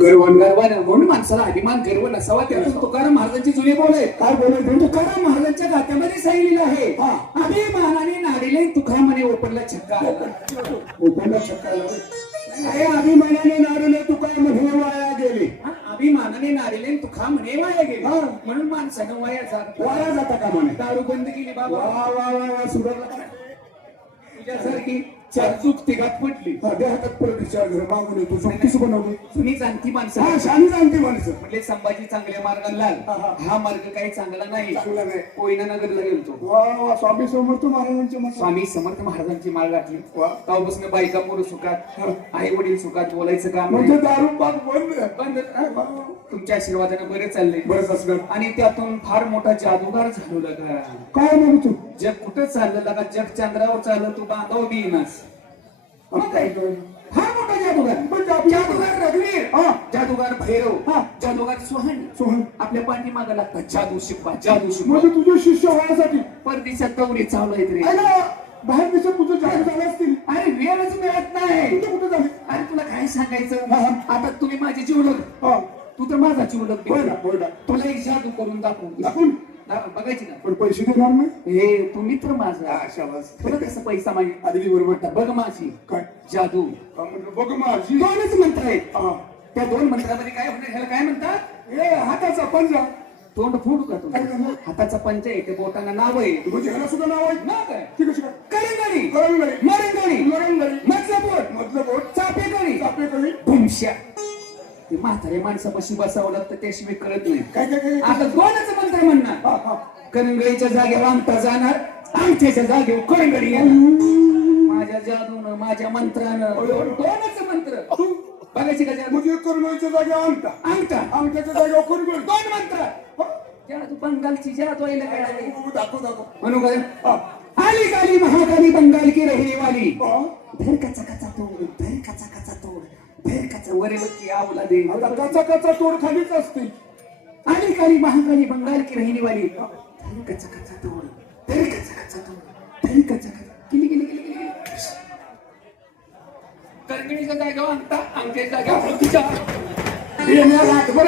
गर्वन म्हणून माणसाला अभिमान गर्व नसावा. त्यातून तुकाराम महाराजांची जुनी बोल आहे. काय बोल आहे? तुकाराम महाराजांच्या गात्यामध्ये सांगितलेलं आहे, अभिमानाने नाडीले तुका म्हणे ओपनला छक्का आला. ओपनला छक्का आला. अरे अभिमानाने नाडीले तुका म्हणे वाया गेले. अभिमानाने नाडीले तुका म्हणे वाया गेले म्हणून माणसानं वाया जाता का म्हणे. दारू बंद केली बाबा. वा वा वा सुधारला. तुझ्यासारखी चार चूक तिघात पडली. हातात पडली. चार घर मागून येतो. कसं बनवलं? तुम्ही जाणती माणसं. शानी जाणती माणसं. म्हणजे संभाजी चांगल्या मार्गाला लागला. हा मार्ग काही चांगला नाही. चांगला नाही. कोयना नगरला गेलतो. वा वा. स्वामी समर्थ महाराजांची माळ घातली. तेव्हापासून बायका पोरं सुखात, आई वडील सुखात, बोलायचं काम म्हणजे दारू पाक बंद. तुमच्या आशीर्वादाने बरेच चालले. बरंच असलं. आणि त्यातून फार मोठा जादूगार झालो लगा. काय म्हणतो? जग कुठं चाललं लगा? जग चंद्रावर चाललं. तू बांधाव बी येणार. फार मोठा जादूगार. जादूगार रघुवीर, जादूगार भैरव, जादूगार सोहन आपल्या पाठी मागे लागतात. जादू शिकवा, जादू शिकवा. म्हणजे तुझे शिष्य होण्यासाठी परदेशात दौरे चालू आहेत रे. बाहेर देशात तुझं जादू झालं असतील. अरे वेळच मिळत नाही. कुठे झाले? अरे तुला काय सांगायचं. आता तुम्ही माझे जीवलग, तू तर माझा जीवलग. तुला एक जादू करून दाखवून बघायची ना. पण पैसे देणार नाही. हे तू मित्र माझा. तुला कसं पैसा माहिती? आधी बरोबर बघ माझी काय जादू. बघ माझी. दोनच मंत्र आहेत. त्या दोन मंत्रामध्ये काय होणार? ह्याला काय म्हणतात? हे हाताचा पंजा. तोंड फोडू का तू? हाताचा पंजा आहे. ते बोटांना नाव आहे. म्हणजे ह्याला सुद्धा नाव आहे ना. काय ती कशी काय? करंगडी, मरंगडी, मधलं बोट, चापेकडी, भुमश्या. ते म्हातारे माणसापाशी बसावं लागतं. त्याशिवाय कळत नाही. काय आता दोनच मंत्र म्हणणार. करंगडीच्या जागेवर अंगठा जाणार, अंगठ्याच्या जागेवर करंगडी येणार. माझ्या जादून, माझ्या मंत्रानं दोनच मंत्र बघायची का? म्हणजे करंगडीच्या जागेवर अंगठा, अंगठ्याच्या जागेवर करंगडी. दोन मंत्र. जादू बंगालची जादू आहे. दाखव म्हणू का? आली काली महाकाली बंगाल की रहने वाली. धर कचा कचा तोड, धर कचा कचा तोड, धर कचा वरेवरची आवला दे. कचा कचा तोड खालीच असते. आली काली महाकाली बंगाल की रहने वाली. धर कचा कचा तोड, धर कचा कचा तोड, धर कचा कचा. किली किली किली किली. करंगडीच्या जागेवर अंगठा, अंगठ्याच्या जागेवर